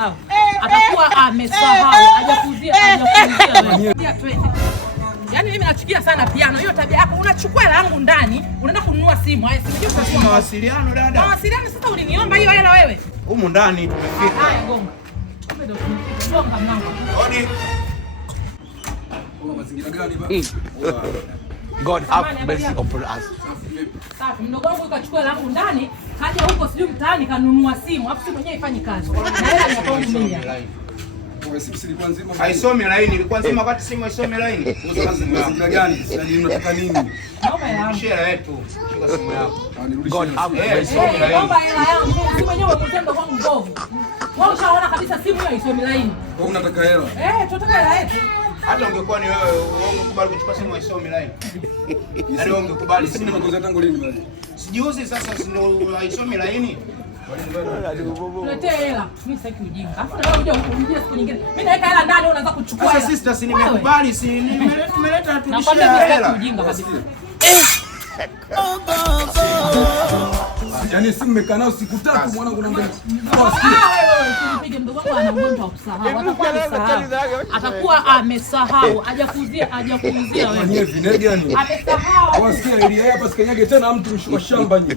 Atakuwa amesahau, hajakuzia wewe. Yaani mimi nachukia sana piano. Hiyo tabia yako, unachukua hela yangu ndani, unaenda kununua simu. Haya, sijui kwa mawasiliano dada. Mawasiliano sasa uliniomba hiyo hela wewe. Humu ndani tumefika. Haya, gonga. Gonga mlango. Odi. Mazingira gani baba? God have mercy upon us. Safi, mdogo wangu ukachukua hela yangu ndani, kaja huko sijui mtaani kanunua simu, afu simu yenyewe ifanye kazi. Na hela ni kwa mimi. Haisomi line, ilikuwa nzima wakati simu haisomi line. Mazingira gani? Sasa unataka nini? Naomba hela yangu. Share yetu. Shika simu yako. God have mercy. Naomba hela yangu. Simu yenyewe umemtenda kwangu mbovu. Wewe ushaona kabisa simu hiyo haisomi line. Kwa unataka hela? Tunataka hela yetu. Hata ungekuwa ni wewe, ungekubali kuchukua simu haisomi line. Yaani ungekubali simu na makosa tangu lini bali? Sijuzi sasa ndio haisomi line. Tuletee hela. Mimi sitaki ujinga. Afu na wewe uje ukurudie siku nyingine. Mimi naweka hela ndani wewe unaanza kuchukua hela. Sasa sister, si nimekubali, si nimeleta turudishie hela. hela. Ujinga kabisa. Yaani simu mmekaa nao siku 3 mwanangu naambia. Usipige mdogo wangu ana ugonjwa wa kusahau. Atakuwa amesahau. Hajakuzia wewe. Mwenyewe vinege yani. Amesahau. Wasikia ile hapa sikanyage tena mtu mshika shamba nyinyi.